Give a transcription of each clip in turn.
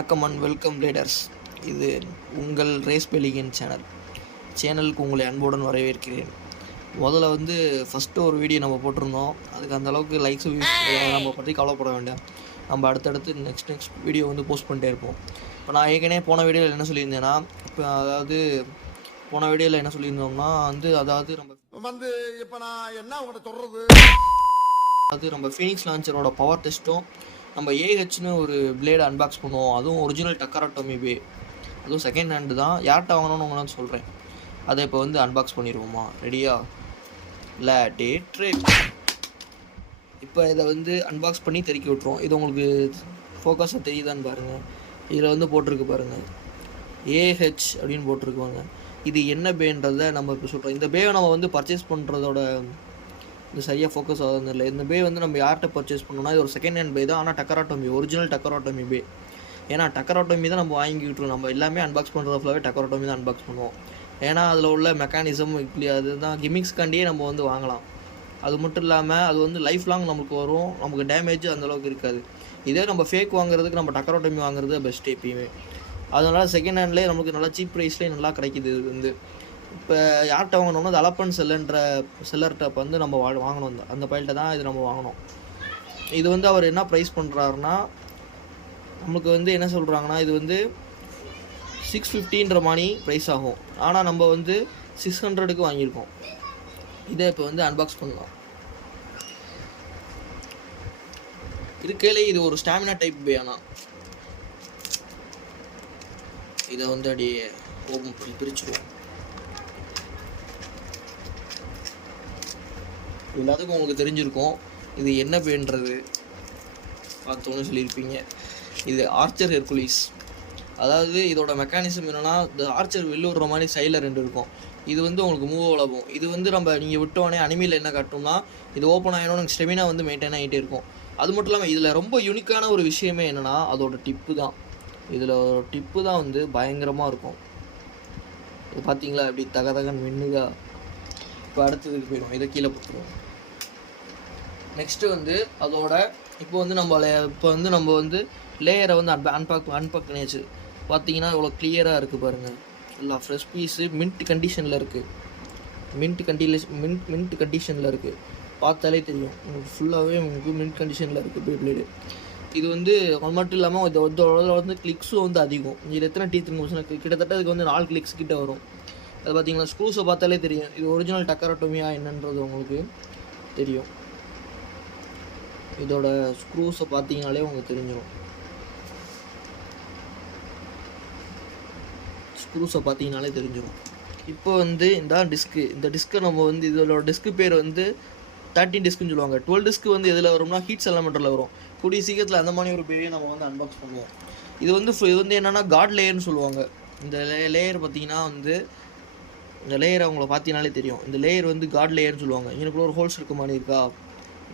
வணக்கம் and welcome ladders. இது உங்கள் ரேஸ் பெலிகன் சேனலுக்கு உங்களை அன்புடன் வரவேற்கிறேன். முதல்ல ஃபஸ்ட்டு ஒரு வீடியோ நம்ம போட்டிருந்தோம். அதுக்கு அந்தளவுக்கு லைக்ஸ் வியூஸ் நம்ம பற்றி கவலைப்பட வேண்டாம். நம்ம அடுத்தடுத்து நெக்ஸ்ட் வீடியோ போஸ்ட் பண்ணிட்டே இருப்போம். இப்போ நான் ஏற்கனவே போன வீடியோவில் என்ன சொல்லியிருந்தேன்னா, போன வீடியோவில் என்ன சொல்லியிருந்தோம்னா அதாவது இப்போ நான் என்ன உங்கள்கிட்ட சொல்கிறது, நம்ம ஃபீனிக்ஸ் லான்ச்சரோட பவர் டெஸ்ட்டும் நம்ம ஏஹெச்னு ஒரு பிளேடு அன்பாக்ஸ் பண்ணுவோம். அதுவும் ஒரிஜினல் டக்கரா டோமி பே, அதுவும் செகண்ட் ஹேண்டு தான். யார்கிட்ட வாங்கணும்னு உங்களுக்கு சொல்கிறேன். அதை இப்போ அன்பாக்ஸ் பண்ணிடுவோமா? ரெடியா? இல்லை டேட்ரே. இப்போ இதை அன்பாக்ஸ் பண்ணி தெறிக்க விட்ருவோம். இது உங்களுக்கு ஃபோக்கஸாக தெரியுதான்னு பாருங்கள். இதில் போட்டிருக்கு பாருங்கள், ஏஹெச் அப்படின்னு போட்டிருக்குவாங்க. இது என்ன பேன்றதை நம்ம இப்போ சொல்கிறோம். இந்த பேவை நம்ம பர்ச்சேஸ் பண்ணுறதோட இது சரியாக ஃபோக்கஸ் ஆகுது இல்லை. இந்த பே நம்ம யார்கிட்ட பர்ச்சேஸ் பண்ணோம்னா, இது ஒரு செகண்ட் ஹேண்ட் பே தான். ஆனால் டக்கரா டோமி, ஒரிஜினல் டக்கரா டோமி பே. ஏன்னா டக்கரா டோமி தான் நம்ம வாங்கிக்கிட்டோம். நம்ம எல்லாமே அன்பாக்ஸ் பண்ணுறது ஃபுல்லாகவே டக்கரா டோமி தான் அன்பாக்ஸ் பண்ணுவோம். ஏன்னா அதில் உள்ள மெக்கானிசம் இப்படி அதுதான் கிமிக்ஸ்காண்டியே நம்ம வாங்கலாம். அது மட்டும் இல்லாமல் அது லைஃப் லாங் நமக்கு வரும். நமக்கு டேமேஜ் அந்தளவுக்கு இருக்காது. இதே நம்ம ஃபேக் வாங்குறதுக்கு நம்ம டக்கரா டோமி வாங்குறது பெஸ்ட் எப்பயுமே. அதனால் செகண்ட் ஹேண்ட்லேயே நமக்கு நல்லா சீப் ப்ரைஸ்லேயே நல்லா கிடைக்கிது. இது இப்போ யார்கிட்ட வாங்கணும்னா, அது அலப்பன் செல்லர்கிட்ட நம்ம வாங்கணும். அந்த பைல்கிட்ட தான் இது நம்ம வாங்கணும். இது அவர் என்ன ப்ரைஸ் பண்ணுறாருன்னா, நமக்கு என்ன சொல்கிறாங்கன்னா, இது 650 மணி ப்ரைஸ் ஆகும். ஆனால் நம்ம 600க்கு வாங்கியிருக்கோம். இதை இப்போ அன்பாக்ஸ் பண்ணலாம். இருக்கையிலே இது ஒரு ஸ்டாமினா டைப் பே. ஆனால் இதை அப்படியே ஓப்பன் பண்ணி பிரிச்சுடுவோம். எல்லாத்துக்கும் உங்களுக்கு தெரிஞ்சிருக்கும் இது என்ன பேன்றது. பார்த்தோன்னு சொல்லியிருப்பீங்க. இது ஆர்ச்சர் ஹெர்குலிஸ். அதாவது இதோட மெக்கானிசம் என்னென்னா, இந்த ஆர்ச்சர் வெளில மாதிரி சைடில் 2 இருக்கும். இது உங்களுக்கு மூவ் ஆகும். இது நம்ம நீங்கள் விட்டோடனே அனிமையில் என்ன காட்டும்னா, இது ஓப்பன் ஆகிடும். ஸ்டெமினா மெயின்டைன் ஆகிட்டே இருக்கும். அது மட்டும் இல்லாமல் இதில் ரொம்ப யூனிக்கான ஒரு விஷயமே என்னென்னா, அதோட டிப்பு தான். இதில் ஒரு டிப்பு தான் பயங்கரமாக இருக்கும். இது பார்த்தீங்களா எப்படி தகதகன் மின்னுதா. இப்போ அடுத்ததுக்கு போயிடும். இதை கீழே போட்டுருவோம். நெக்ஸ்ட்டு அதோட இப்போ நம்ம லேயரை அன்பாக் பண்ணியாச்சு. பார்த்தீங்கன்னா இவ்வளோ கிளியராக இருக்குது பாருங்கள். எல்லாம் ஃப்ரெஷ் பீஸு மின்ட் கண்டிஷனில் இருக்குது. மின்ட் கண்டிஷனில் இருக்குது. பார்த்தாலே தெரியும் உங்களுக்கு ஃபுல்லாகவே மின்ட் கண்டிஷனில் இருக்குது பிளேடு. இது அது மட்டும் இல்லாமல் இதோட கிளிக்ஸும் அதிகம். இது எத்தனை டீத் கிட்டத்தட்ட அதுக்கு 4 கிளிக்ஸ் கிட்ட வரும். அது பார்த்தீங்களா, ஸ்க்ரூஸை பார்த்தாலே தெரியும் இது ஒரிஜினல் டக்கரா டோமியா என்னன்றது உங்களுக்கு தெரியும். இதோட ஸ்க்ரூஸை பார்த்தீங்கனாலே உங்களுக்கு தெரிஞ்சிடும். இப்போ இந்த டிஸ்க்கு, இந்த டிஸ்க்கை நம்ம இதோட டிஸ்க்கு பேர் 13 டிஸ்க்குன்னு சொல்லுவாங்க. 12 டிஸ்க்கு எதில் வரும்னா, ஹீட்ஸ் எலமெண்ட்டில் வரும். கூடிய சீக்கிரத்தில் அந்த மாதிரி ஒரு பேரையை நம்ம அன்பாக்ஸ் பண்ணுவோம். இது என்னென்னா காட் லேயர்னு சொல்லுவாங்க. இந்த லேயர் பார்த்தீங்கன்னா இந்த லேயர் அவங்கள பார்த்தீங்கனாலே தெரியும். இந்த லேயர் காட் லேயர்னு சொல்லுவாங்க. எனக்குள்ள ஒரு ஹோல்ஸ் இருக்க மாதிரி இருக்கா,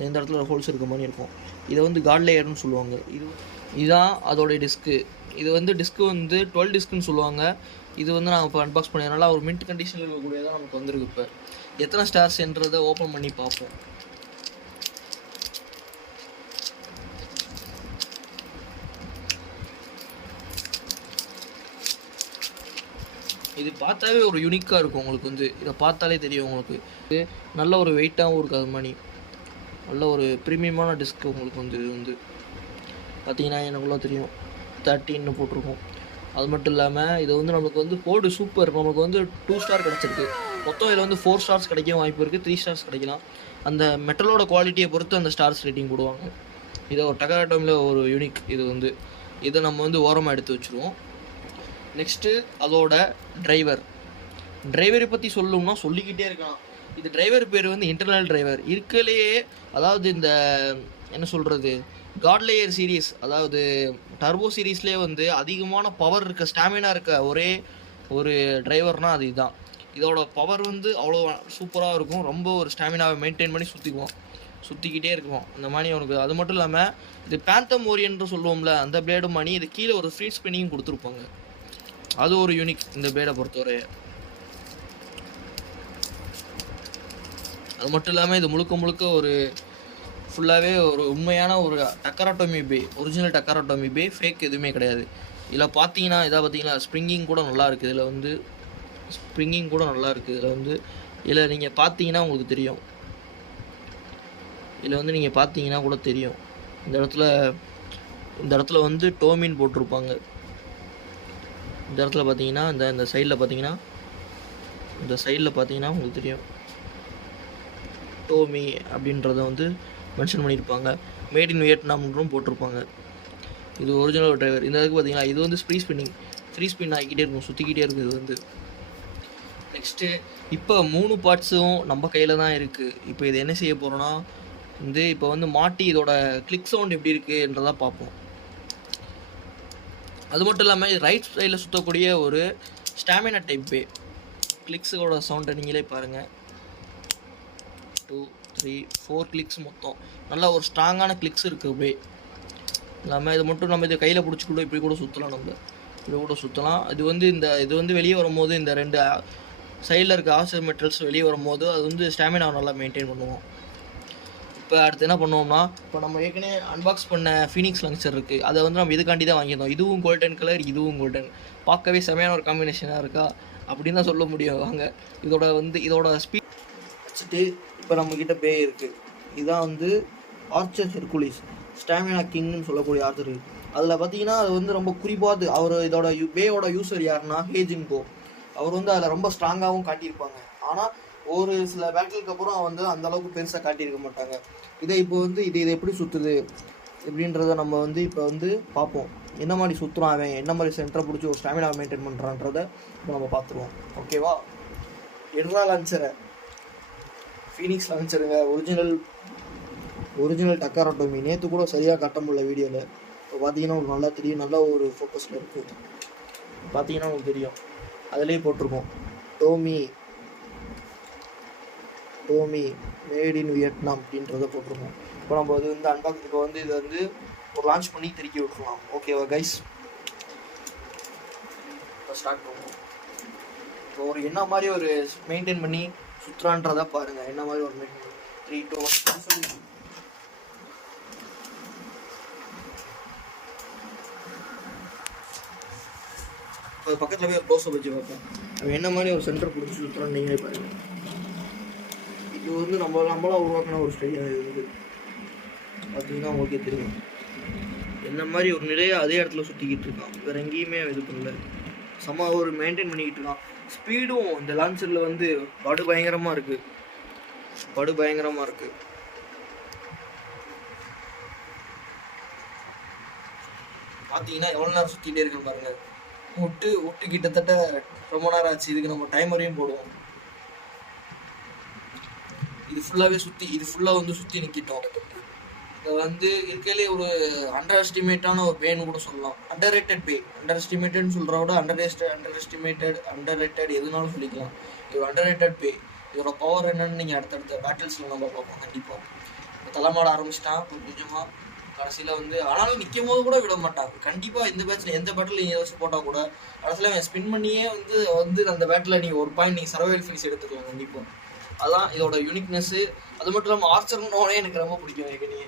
இந்த இடத்துல ஒரு ஹோல்ஸ் இருக்க மாதிரி இருக்கும். இதை காட் லேயர்னு சொல்லுவாங்க. இதுதான் அதோடைய டிஸ்க்கு. இது டிஸ்க்கு 12 டிஸ்க்குன்னு சொல்லுவாங்க. இது நாங்கள் இப்போ அன்பாக்ஸ் பண்ணியதுனால ஒரு மின்ட் கண்டிஷனில் இருக்கக்கூடியதான் நமக்கு வந்திருக்கு. இப்போ எத்தனை ஸ்டார்ஸ்ன்றதை ஓப்பன் பண்ணி பார்ப்போம். இது பார்த்தாவே ஒரு யூனிக்காக இருக்கும். உங்களுக்கு இதை பார்த்தாலே தெரியும். உங்களுக்கு இது நல்ல ஒரு வெயிட்டாகவும் இருக்காது மணி. நல்ல ஒரு ப்ரீமியமான டிஸ்க்கு உங்களுக்கு இது பார்த்தீங்கன்னா எனக்குள்ள தெரியும் 13ன்னு போட்டிருக்கோம். அது மட்டும் இல்லாமல் இது நமக்கு போர்டு சூப்பர். நமக்கு 2 ஸ்டார் கிடச்சிருக்கு. மொத்தம் இதில் 4 ஸ்டார்ஸ் கிடைக்க வாய்ப்பு இருக்குது. 3 ஸ்டார்ஸ் கிடைக்கலாம். அந்த மெட்டலோட குவாலிட்டியை பொறுத்து அந்த ஸ்டார்ஸ் ரேட்டிங் போடுவாங்க. இதை ஒரு டக்கரா டோமியில் ஒரு யூனிக். இது இதை நம்ம ஓரமாக எடுத்து வச்சுருவோம். நெக்ஸ்ட்டு அதோட டிரைவரை பற்றி சொல்லணும்னா சொல்லிக்கிட்டே இருக்கலாம். இது டிரைவர் பேர் இன்டர்னல் டிரைவர் இருக்கலையே. அதாவது இந்த என்ன சொல்கிறது, காட் லேயர் சீரீஸ், அதாவது டர்போ சீரீஸ்லேயே அதிகமான பவர் இருக்க, ஸ்டாமினா இருக்க ஒரே ஒரு டிரைவர்னால் அது இதுதான். இதோட பவர் அவ்வளோ சூப்பராக இருக்கும். ரொம்ப ஒரு ஸ்டாமினாவை மெயின்டைன் பண்ணி சுற்றிக்கிட்டே இருக்கும் அந்த மாதிரி அவனுக்கு. அது மட்டும் இல்லாமல் இது பேந்தம் ஓரியன்ட்டு சொல்லுவோம்ல, அந்த பிளேடு மணி இது கீழே ஒரு ஃப்ரீ ஸ்பின்னிங் கொடுத்துருப்பாங்க. அது ஒரு யூனிக் இந்த பிளேடை பொறுத்தவரை. அது மட்டும் இல்லாமல் இது முழுக்க ஒரு ஃபுல்லாகவே ஒரு உண்மையான ஒரு டக்கரா டோமி பே, ஒரிஜினல் டக்கரா டோமி பே, ஃபேக் எதுவுமே கிடையாது. இதில் பார்த்தீங்கன்னா இதாக பார்த்தீங்கன்னா ஸ்ப்ரிங்கிங் கூட நல்லா இருக்குது. இதில் வந்து ஸ்ப்ரிங்கிங் கூட நல்லா இருக்குது. இதில் நீங்கள் பார்த்தீங்கன்னா உங்களுக்கு தெரியும். இதில் வந்து நீங்கள் பார்த்தீங்கன்னா கூட தெரியும். இந்த இடத்துல வந்து டோமின் போட்டிருப்பாங்க. இந்த இடத்துல பார்த்தீங்கன்னா இந்த சைடில் பார்த்தீங்கன்னா உங்களுக்கு தெரியும் டோமி அப்படின்றத வந்து மென்ஷன் பண்ணியிருப்பாங்க. மேட் இன் வியட்நாம்ன்றும் போட்டிருப்பாங்க. இது ஒரிஜினல் டிரைவர். இந்த இதுக்கு பார்த்தீங்கன்னா இது வந்து ஃப்ரீ ஸ்பின் ஆகிக்கிட்டே இருக்கும், சுற்றிக்கிட்டே இருக்குது. இது வந்து நெக்ஸ்ட்டு இப்போ 3 பார்ட்ஸும் நம்ம கையில் தான் இருக்குது. இப்போ இது என்ன செய்ய போகிறோன்னா வந்து இப்போ வந்து மாட்டி இதோட கிளிக் சவுண்ட் எப்படி இருக்குன்றதை பார்ப்போம். அது மட்டும் இல்லாமல் ரைட் சைடில் சுற்றக்கூடிய ஒரு ஸ்டாமினா டைப் பே. கிளிக்ஸோட சவுண்டை நீங்களே பாருங்கள். 2 3 4 கிளிக்ஸ் மொத்தம். நல்லா ஒரு ஸ்ட்ராங்கான கிளிக்ஸ் இருக்குது பே. இல்லாமல் இது மட்டும் நம்ம இதை கையில் பிடிச்சிக்கூட இப்படி கூட சுற்றலாம். இப்படி கூட சுற்றலாம். இது வந்து வெளியே வரும்போது இந்த 2 சைடில் இருக்க ஆர்ச்சர் மெட்டல்ஸ் வெளியே வரும்போது அது வந்து ஸ்டாமினா நல்லா மெயின்டைன் பண்ணுவோம். இப்போ அடுத்து என்ன பண்ணுவோம்னா, இப்போ நம்ம ஏற்கனவே அன்பாக்ஸ் பண்ண ஃபீனிக்ஸ் லான்ச்சர் இருக்குது. அதை வந்து நம்ம இதுக்காண்டி தான் வாங்கியிருந்தோம். இதுவும் கோல்டன் கலர், இதுவும் கோல்டன். பார்க்கவே செமையான ஒரு காம்பினேஷனாக இருக்கா அப்படின்னு தான் சொல்ல முடியும். வாங்க இதோட ஸ்பீட் வச்சுட்டு இப்போ நம்மக்கிட்ட பே இருக்குது. இதுதான் வந்து ஆர்ச்சர் ஹெர்குலிஸ் ஸ்டாமினா கிங்னு சொல்லக்கூடிய ஆர்ச்சர். அதில் பார்த்தீங்கன்னா அது வந்து ரொம்ப குறிப்பாக இதோட பேயோட யூசர் யாருன்னா ஹேஜின்கோ. அவர் வந்து அதில் ரொம்ப ஸ்ட்ராங்காகவும் காட்டியிருப்பாங்க. ஆனால் ஒரு சில பேட்டிலுக்கு அப்புறம் வந்து அந்தளவுக்கு பெருசாக காட்டியிருக்க மாட்டாங்க. இப்போ வந்து இது எப்படி சுற்றுது எப்படின்றத நம்ம வந்து இப்போ வந்து பார்ப்போம். என்ன மாதிரி சுற்றுறான் அவன், என்ன மாதிரி சென்டரை பிடிச்சி ஒரு ஸ்டாமினா மெயின்டைன் பண்ணுறான்றதை இப்போ நம்ம பார்த்துருவோம். ஓகேவா? எட்ரா லான்ச்சரை ஃபீனிக்ஸ் லான்ச்சருங்க. ஒரிஜினல் டக்காரோட்டோமி. நேற்று கூட சரியாக காட்ட முடியல வீடியோவில். இப்போ பார்த்தீங்கன்னா உங்களுக்கு நல்லா தெரியும். நல்ல ஒரு ஃபோக்கஸில் இருக்குது. பார்த்தீங்கன்னா உங்களுக்கு தெரியும். அதிலே போட்டிருக்கோம் டோமி மேட் இன் வியட்நாம் அப்படின்றத போட்டிருக்கோம். இப்போ நம்ம அது வந்து இப்போ வந்து இதை வந்து ஒரு லான்ச் பண்ணி திருக்கி விட்டுருலாம். ஓகேவா கைஸ்? இப்போ ஸ்டார்ட் பண்ணுவோம். இப்போ என்ன மாதிரி ஒரு மெயின்டைன் பண்ணி சுற்றுறான்றதை பாருங்கள். என்ன மாதிரி ஒரு மெயின்டைன் 3 2 1 சொல்லி இப்போ பக்கத்தில் போய் ஒரு க்ளோஸை வச்சு பார்ப்போம். அவன் என்ன மாதிரி ஒரு சென்டர் பிடிச்சி சுற்றுறான்னு நீங்களே பாருங்கள். இது வந்து நம்மளாக உருவாக்கின ஒரு ஸ்டைல். இது வந்து பார்த்தீங்கன்னா ஓகே தெரியும். என்ன மாதிரி ஒரு நிறைய அதே இடத்துல சுற்றிக்கிட்டு இருக்கான். வேறு எங்கேயுமே இது பண்ணல. ஒரு மெயின்டைன் பண்ணிக்கிட்டு இருக்கான். ஸ்பீடும் இந்த லான்ச்சரில் வந்து பயங்கரமாக இருக்குது. பார்த்தீங்கன்னா எவ்வளோ நேரம் சுற்றிகிட்டே இருக்குன்னு பாருங்கள். விட்டு கிட்டத்தட்ட ரொம்ப நேரம் ஆச்சு. இதுக்கு நம்ம டைமரையும் போடுவோம். இது ஃபுல்லாக வந்து சுற்றி நிற்கிட்டோம். இதை வந்து இருக்கையிலே ஒரு அண்டர் எஸ்டிமேட்டான ஒரு பேன்னு கூட சொல்லலாம். அண்டர்ரேட்டட் பே. அண்டர் எஸ்டிமேட்டட்னு சொல்கிறத விட அண்டர் ரேட்டட் எதுனாலும் சொல்லிக்கலாம். இது அண்டர்ரேட்டட் பே. இதோட பவர் என்னன்னு நீங்கள் அடுத்தடுத்த பேட்டில்ஸில் நம்ம பார்ப்போம். கண்டிப்பாக இப்போ தலைமாட ஆரம்பிச்சிட்டான் கொஞ்சமாக. கடைசியில் வந்து ஆனாலும் நிற்கும் போது கூட விட மாட்டான். கண்டிப்பாக இந்த பேட்சில் எந்த பேட்டில் நீங்கள் ஏதாச்சும் போட்டால் கூட கடைசியில் அவன் ஸ்பின் பண்ணியே வந்து அந்த பேட்டில் நீங்கள் ஒரு பாயிண்ட் நீங்கள் சர்வைவல் ஃபினிஷ் எடுத்துக்கலாம். கண்டிப்பாக அதான் இதோட யூனிக்னஸ்ஸு. அது மட்டும் இல்லாமல் ஆர்ச்சர்னோடனே எனக்கு ரொம்ப பிடிக்கும். ஏற்கனவே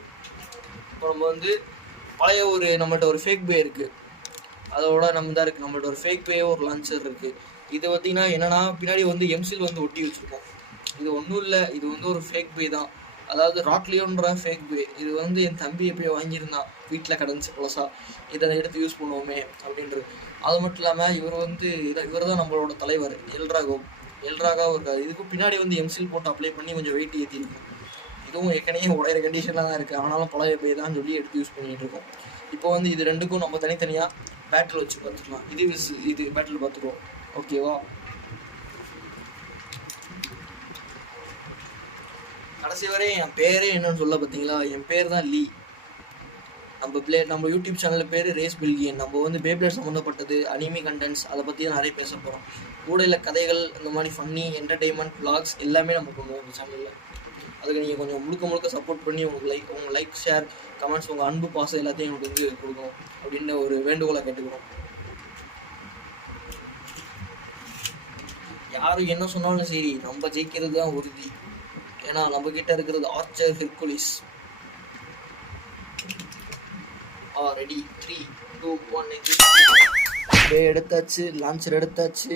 இப்போ நம்ம வந்து பழைய நம்மள்ட்ட ஒரு ஃபேக் பே இருக்குது. அதோட நம்மள்ட்ட ஒரு ஃபேக் பே ஒரு லான்ச்சர் இருக்குது. இது பார்த்திங்கன்னா என்னென்னா பின்னாடி வந்து எம்சில் வந்து ஒட்டி வச்சுருக்கோம். இது ஒன்றும் இல்லை, இது வந்து ஒரு ஃபேக் பே தான். அதாவது ராக்லியோன்ற ஃபேக் பே. இது வந்து என் தம்பி எப்பயோ வாங்கியிருந்தான், வீட்டில் கிடந்துச்சு பழசா. இதை எடுத்து யூஸ் பண்ணுவோமே அப்படின்றது. அது மட்டும் இல்லாமல் இவர் தான் நம்மளோட தலைவர் எல்ராகா இருக்காது. இதுக்கும் பின்னாடி வந்து எம்சில் போட்டு அப்ளை பண்ணி கொஞ்சம் வெயிட் ஏற்றிருக்கும். இதுவும் ஏற்கனவே உடையிற கண்டிஷனில் தான் இருக்குது. ஆனாலும் பழைய பே தான் சொல்லி எடுத்து யூஸ் பண்ணிகிட்டு இருக்கோம். இப்போ வந்து இது ரெண்டுக்கும் நம்ம தனித்தனியாக பேட்டில் வச்சு பார்த்துக்கலாம். இது பேட்டில் பார்த்துக்குவோம். ஓகேவா? கடைசி வரை என் பேரே என்னன்னு சொல்ல பார்த்தீங்களா? என் பேர் தான் லீ. நம்ம யூடியூப் சேனல் பேர் ரேஸ் பில்கியன். நம்ம வந்து பேப்ளேட் சம்மந்தப்பட்டது, அனிமி கண்டென்ட்ஸ், அதை பற்றி தான் நிறைய பேச போகிறோம். கூட இல்லை கதைகள், இந்த மாதிரி ஃபன்னி என்டர்டெயின்மெண்ட் விளாக்ஸ் எல்லாமே நம்ம பண்ணுவோம் இந்த சேனலில். அதுக்கு நீங்கள் கொஞ்சம் முழுக்க சப்போர்ட் பண்ணி உங்கள் லைக் ஷேர் கமெண்ட்ஸ், உங்கள் அன்பு பாசம் எல்லாத்தையும் எனக்கு வந்து கொடுக்கணும் அப்படின்னு ஒரு வேண்டுகோளை கேட்டுக்கிறோம். யாரும் என்ன சொன்னாலும் சரி, நம்ம ஜெயிக்கிறது தான் உறுதி. ஏன்னா நம்மக்கிட்ட இருக்கிறது ஆர்ச்சர் ஹெர்குலிஸ். ரெடி 3 2 1 எடுத்தாச்சு, லான்ச்சர் எடுத்தாச்சு.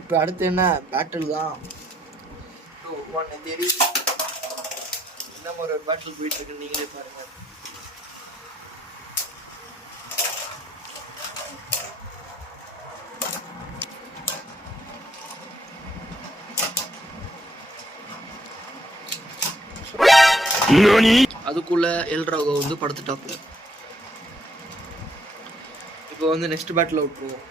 இப்போ அடுத்து என்ன பேட்டில் தான். 2 1 தேடி என்ன ஒரு பேட்டில் போயிட்டு இருக்குன்னு நீங்களே பாருங்க. அதுக்குள்ள எல்ட்ராகோ வந்து படுத்துட்டாப்ல. இப்போ வந்து நெக்ஸ்ட் பேட்டில் விட்டுருவோம்.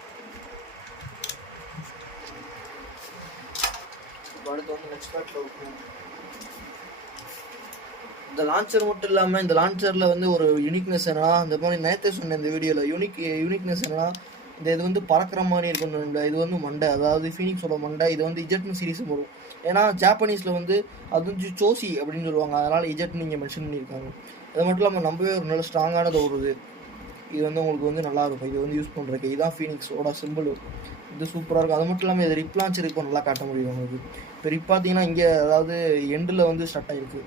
அடுத்து வந்து நெக்ஸ்ட் பேட்டில் விட்டுருவோம். இந்த லான்ச்சர் மட்டும் இல்லாமல் இந்த லான்ச்சரில் வந்து ஒரு யூனிக்னஸ் என்னன்னா, இந்த மாதிரி நேற்று சொன்ன இந்த வீடியோவில் யூனிக்னஸ் என்னன்னா, இந்த இது வந்து பறக்கிற மாதிரி இருக்கணும். இது வந்து மண்டை, அதாவது ஃபீனிக்ஸோட மண்டை. இது வந்து இஜெட்னு சீரீஸும் வரும். ஏன்னா ஜாப்பனீஸில் வந்து அது வந்து சோசி அப்படின்னு சொல்லுவாங்க, அதனால் இஜெட்னு இங்கே மென்ஷன் பண்ணியிருக்காங்க. அது மட்டும் இல்லாமல் நம்பவே ஒரு நல்ல ஸ்ட்ராங்கானது வருது. இது வந்து உங்களுக்கு வந்து நல்லாயிருக்கும். இது வந்து யூஸ் பண்ணுறதுக்கு இதுதான் ஃபீனிக்ஸோட சிம்பிள். இது சூப்பராக இருக்கும். அது மட்டும் இல்லாமல் இது ரிப் லான்ச்சர் இப்போ நல்லா காட்ட முடியும் உங்களுக்கு. இப்போ ரிப் பார்த்தீங்கன்னா இங்கே அதாவது எண்டில் வந்து ஸ்டார்ட் ஆகிருக்கு.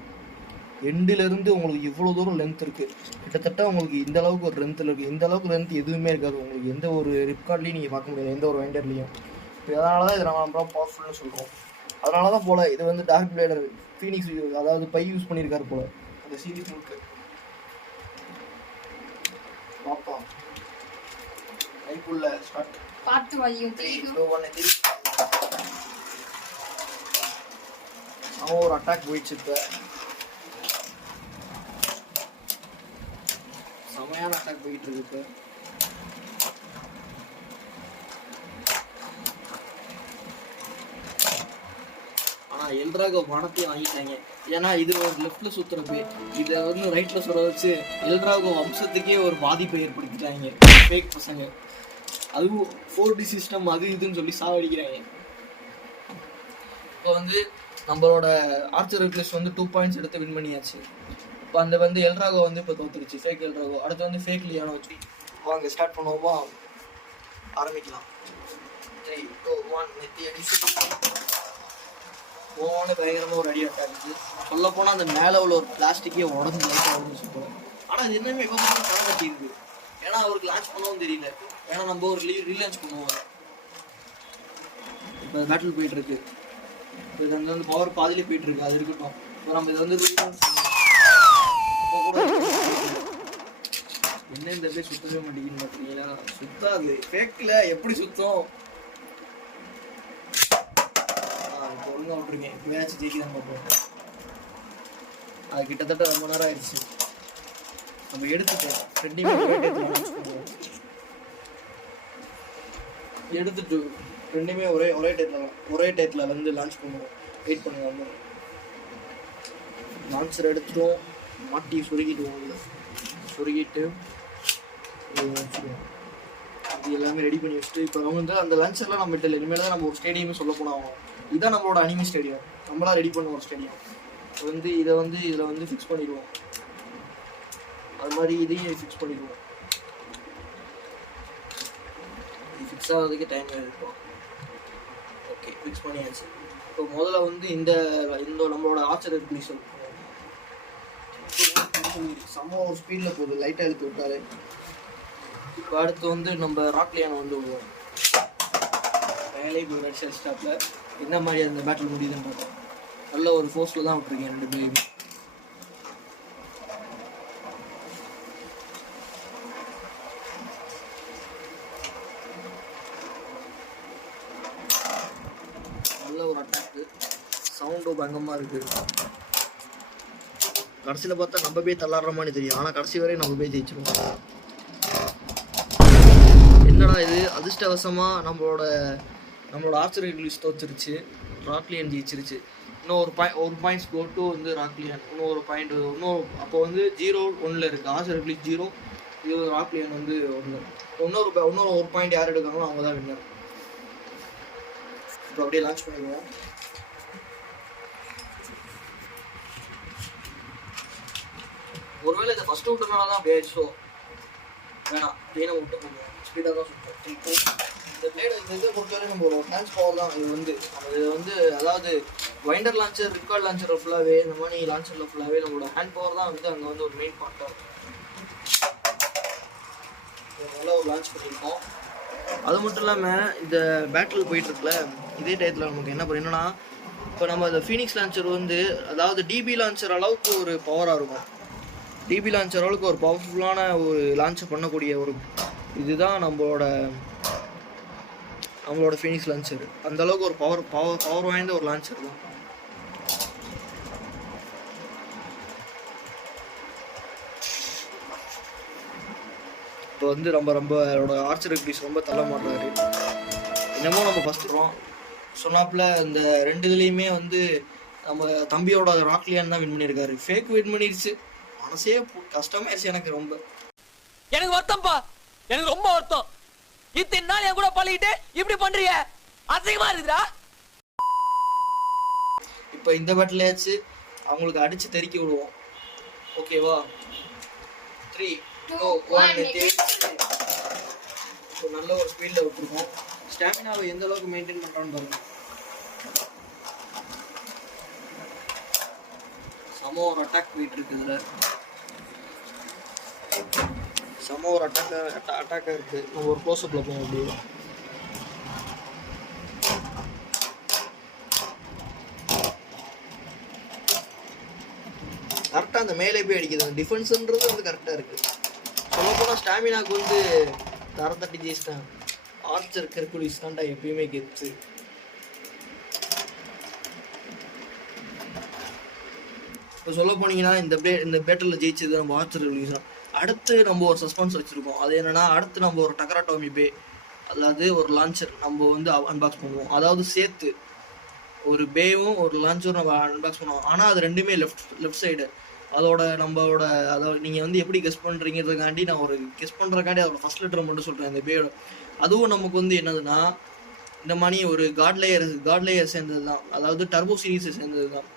எண்டிலேருந்து உங்களுக்கு இவ்வளோ தூரம் லென்த் இருக்குது. கிட்டத்தட்ட உங்களுக்கு இந்த அளவுக்கு ஒரு லென்த்தில் இருக்குது. இந்த அளவுக்கு லென்த் எதுவுமே இருக்காது உங்களுக்கு எந்த ஒரு ரிப்கார்ட்லேயும் நீங்கள் பார்க்க முடியாது, எந்த ஒரு வைண்டர்லேயும். இப்போ அதனால தான் இதை நம்ம பவர்ஃபுல்னு சொல்கிறோம். அதனால தான் போல் இது வந்து டார்க் பிளேடர் ஃபீனிக்ஸ் அதாவது பை யூஸ் பண்ணியிருக்காரு போல் அந்த சீரீஸ் முழுக்க. பார்ப்போம். கைக்குள்ள ஸ்டார்ட் பார்த்து வையும். 3 2 1 அவன் ஒரு அட்டாக் போயிடுச்சு. இப்போ செமையான அட்டாக் போயிட்டு இருக்கு. இப்போ ஆனால் எல்ட்ராகோ பணத்தையும் வாங்கிட்டாங்க. ஏன்னா இது ஒரு லெஃப்டில் சுற்றுறப்ப இதை வந்து ரைட்டில் சுட வச்சு எல்ட்ராகோ வம்சத்துக்கே ஒரு பாதிப்பை ஏற்படுத்திட்டாங்க ஃபேக் பசங்க. அதுவும் 4D சிஸ்டம் அது இதுன்னு சொல்லி சாவடிக்கிறாங்க. இப்போ வந்து நம்மளோட ஆர்ச்சர் ரிப்ளேஸ் வந்து 2 பாயிண்ட்ஸ் எடுத்து வின் பண்ணியாச்சு. இப்போ அந்த வந்து எல்ட்ராகோ வந்து இப்போ தோத்துருச்சு, ஃபேக் எல்ட்ராகோ. அடுத்து வந்து ஃபேக் லியானோ வச்சு வாங்க ஸ்டார்ட் பண்ணுவோமா, ஆரம்பிக்கலாம். 3 2 1 நெத்தி அடிச்சு போன பயங்கரமாக ஒரு அடி அட்டாச்சு. சொல்ல போனால் அந்த மேலே உள்ள ஒரு பிளாஸ்டிக்கே உடஞ்சு உடஞ்சிச்சு போல. ஆனால் இது என்னமே எப்போ பணம் கட்டியிருக்கு. ஏன்னா அவருக்கு லான்ச் பண்ணவும் தெரியல. ஏன்னா நம்ம ஒரு ரீலான்ச் பண்ணுவோம். இப்போ பேட்டில் போயிட்டு இருக்கு. இது வந்து பவர் பாதிலே போயிட்டு இருக்கு. அது இருக்கட்டும். இப்போ நம்ம இதை வந்து என்ன இந்த பேர் சுத்தவே மாட்டேங்குன்னு பார்த்தீங்கன்னா சுத்தாது. ஃபேக்கில் எப்படி சுத்தம் இப்போ ஒழுங்காக விட்டுருக்கேன். இப்போ ஏதாச்சும் ஜெயிக்க தான் பார்ப்போம். அது கிட்டத்தட்ட ரொம்ப நேரம் ஆயிடுச்சு. நம்ம எடுத்துட்டோம் ரெண்டையுமே எடுத்துட்டு ரெண்டுமே ஒரே டேட்டில் வந்து லான்ச் பண்ணுவோம். வெயிட் பண்ணி வரணும். லான்ச்சர் எடுத்துட்டோம், மாட்டி சொருகிடுவோம். அதில் சொருகிட்டு இது எல்லாமே ரெடி பண்ணி வச்சுட்டு இப்போ அவங்க வந்து அந்த லான்ச்சர்லாம் நம்ம இல்லை. இனிமேல் தான் நம்ம ஒரு ஸ்டேடியமே சொல்ல போனால் ஆகும். இதுதான் நம்மளோட அனிமி ஸ்டேடியம். நம்மளாம் ரெடி பண்ண ஒரு ஸ்டேடியம். வந்து இதை வந்து இதில் வந்து ஃபிக்ஸ் பண்ணிடுவோம். அது மாதிரி இதையும் ஃபிக்ஸ் பண்ணிடுவோம். இது ஃபிக்ஸ் ஆகிறதுக்கு டைம் இருக்கும். ஓகே, ஃபிக்ஸ் பண்ணியாச்சு. இப்போ முதல்ல வந்து இந்த நம்மளோட ஆர்ச்சர் ரிப்ளேஸ் செம்ம ஒரு ஸ்பீடில் போகுது. லைட்டாக இழுத்து விட்டாரு. இப்போ அடுத்து வந்து நம்ம ராக்லியானை வந்து விடுவோம். மேலே போய் ரெட் ஷெல் ஸ்டாப்பில் என்ன மாதிரி அந்த பேட்டில் முடியுதுன்னு பார்த்தோம். நல்ல ஒரு ஃபோர்ஸில் தான் விட்டுருக்கேன் ரெண்டு பேருமே. நல்ல ஒரு அட்டாக்கு, சவுண்டும் பயங்கரமாக இருக்குது. கடைசியில் பார்த்தா நம்ம போய் தள்ளாடுற மாதிரி தெரியும். ஆனால் கடைசி வரையும் நம்ம போய் ஜெயிச்சிருவோம். என்னடா இது அதிர்ஷ்டவசமாக நம்மளோட ஆர்ச்சர் ரிலீஸ் தோத்துருச்சு. ராக்லியன் ஜெயிச்சிருச்சு. இன்னும் ஒரு பாயிண்ட்ஸ் கோ டு வந்து ராக்லியன். இன்னும் அப்போ வந்து 0-1 இருக்குது. ஆர்ச்சர் ரிலீஸ் 0, இது ராக்லியன் வந்து 1. இன்னொரு ஒரு பாயிண்ட் யார் எடுக்காங்களோ அவங்க தான் வின்னர். இப்போ அப்படியே லான்ச் பண்ணிடுவோம். ஒருவேளை இதை ஃபஸ்ட்டு விட்டனால தான் அப்படியே ஆயிடுச்சோ. வேணாம், பிளேனை விட்டு போடுவோம். ஸ்பீடாக தான் சுற்றும். இந்த பிளேடு இந்த இதை பொறுத்தவரை நம்ம ஒரு டான்ஸ் பவர் தான். இது வந்து அதாவது வைண்டர் லான்ச்சர், ரிப்கார்ட் லான்ச்சர் ஃபுல்லாகவே இந்த மாதிரி லான்ச்சரில் ஃபுல்லாகவே நம்மளோட ஹேண்ட் பவர் தான் வந்து அங்கே வந்து ஒரு மெயின் பார்ட்டாக இருக்கும். நல்லா ஒரு லான்ச் பண்ணியிருக்கோம். அது மட்டும் இல்லாமல் இந்த பேட்டில் போயிட்டுருக்குல, இதே டயத்தில் நமக்கு என்ன என்னன்னா, இப்போ நம்ம இந்த ஃபீனிக்ஸ் லான்ச்சர் வந்து அதாவது டிபி லான்ச்சர் அளவுக்கு ஒரு பவராக இருக்கும். டிபி லான்ச்சர் அளவுக்கு ஒரு பவர்ஃபுல்லான ஒரு லான்ச்சை பண்ணக்கூடிய ஒரு இதுதான் நம்மளோட ஃபீனிக்ஸ் லான்ச்சர். அந்தளவுக்கு ஒரு பவர் வாய்ந்த ஒரு லான்ச்சர் தான். இப்போ வந்து நம்மளோட ஆர்ச்சர் பீஸ் ரொம்ப தள்ள மாட்டாரு. என்னமோ நம்ம ஃபஸ்ட்டு சொன்னாப்புல இந்த 2 இதுலேயுமே வந்து நம்ம தம்பியோட ராக்லியான் தான் வின் பண்ணியிருக்காரு. ஃபேக் வின் பண்ணிடுச்சு. மனசே கஷ்டமாயிருச்சு எனக்கு ரொம்ப. எனக்கு வருத்தம்ப்பா, எனக்கு ரொம்ப வருத்தம். இத்தனை நாள் என் கூட பழகிட்டு இப்படி பண்றீங்க, அசிங்கமா இருக்குடா. இப்போ இந்த பேட்டிலேயாச்சு அவங்களுக்கு அடிச்சு தெறிக்க விடுவோம். ஓகேவா? 3, 2, 1 நல்ல ஒரு ஸ்பீடில் விட்டுருக்கோம். ஸ்டாமினாவை எந்த அளவுக்கு மெயின்டைன் பண்ணுறான்னு பாருங்க. சம ஒரு அட்டாக் போயிட்டு இருக்கு. இதில் சம ஒரு அட்டாக்காக இருக்கு. நம்ம ஒரு க்ளோஸ்அப்பில் போவோம். அப்படியே கரெக்டாக அந்த மேலே போய் அடிக்குது. அந்த டிஃபென்ஸுன்றது வந்து கரெக்டாக இருக்குது. சொல்லப்போனால் ஸ்டாமினாக்கு வந்து தரத்தட்டி ஜெயிச்சிட்டாங்க. ஆர்ச்சர் ஹெர்குலிஸ் தான்டா எப்பயுமே கெத்து. இப்போ சொல்ல போனீங்கன்னா இந்த பேட்டில் ஜெயிச்சது நம்ம ஆர்ச்சர் ஹெர்குலிஸ் தான். அடுத்து நம்ம ஒரு சஸ்பென்ஸ் வச்சுருக்கோம். அது என்னென்னா, அடுத்து நம்ம ஒரு டக்கராட்டோமி பே, அதாவது ஒரு லான்ச்சர் நம்ம வந்து அன்பாக்ஸ் பண்ணுவோம். அதாவது சேர்த்து ஒரு பேவும் ஒரு லான்ச்சரும் நம்ம அன்பாக்ஸ் பண்ணுவோம். ஆனால் அது ரெண்டுமே லெஃப்ட் சைடு. நம்மளோட அதாவது நீங்கள் வந்து எப்படி கெஸ் பண்ணுறீங்கிறதுக்காண்டி நான் ஒரு கெஸ் பண்ணுறதுக்காண்டி அதோட ஃபஸ்ட் லெட்டர் மட்டும் சொல்கிறேன். இந்த பேயோட அதுவும் நமக்கு வந்து என்னதுன்னா, இந்த மாதிரி ஒரு காட் லேயர் சேர்ந்தது தான். அதாவது டர்போ சீரீஸை சேர்ந்தது தான்.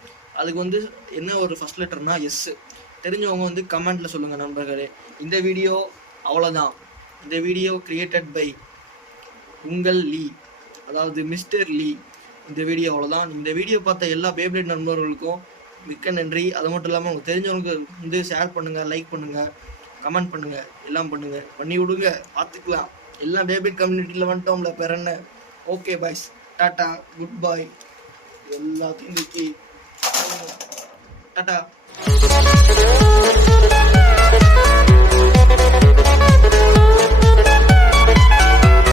அதுக்கு வந்து என்ன ஒரு ஃபஸ்ட் லெட்டர்னா எஸ். தெரிஞ்சவங்க வந்து கமெண்ட்டில் சொல்லுங்கள் நண்பர்களே. இந்த வீடியோ அவ்வளோதான். இந்த வீடியோ கிரியேட்டட் பை உங்கள் லீ, அதாவது மிஸ்டர் லீ. இந்த வீடியோ அவ்வளோதான். இந்த வீடியோ பார்த்த எல்லா பேப்ளேட் நண்பர்களுக்கும் மிக்க நன்றி. அது மட்டும் இல்லாமல் உங்களுக்கு தெரிஞ்சவங்களுக்கு வந்து ஷேர் பண்ணுங்கள், லைக் பண்ணுங்கள், கமெண்ட் பண்ணுங்கள், எல்லாம் பண்ணுங்கள், பண்ணி விடுங்க. பார்த்துக்கலாம். எல்லாம் பேப்ளேட் கம்யூனிட்டியில் வந்துட்டோம்ல, பேர் என்ன. ஓகே பாய்ஸ், டாட்டா, குட் பாய். எல்லாத்தையும் தூக்கி டாட்டா.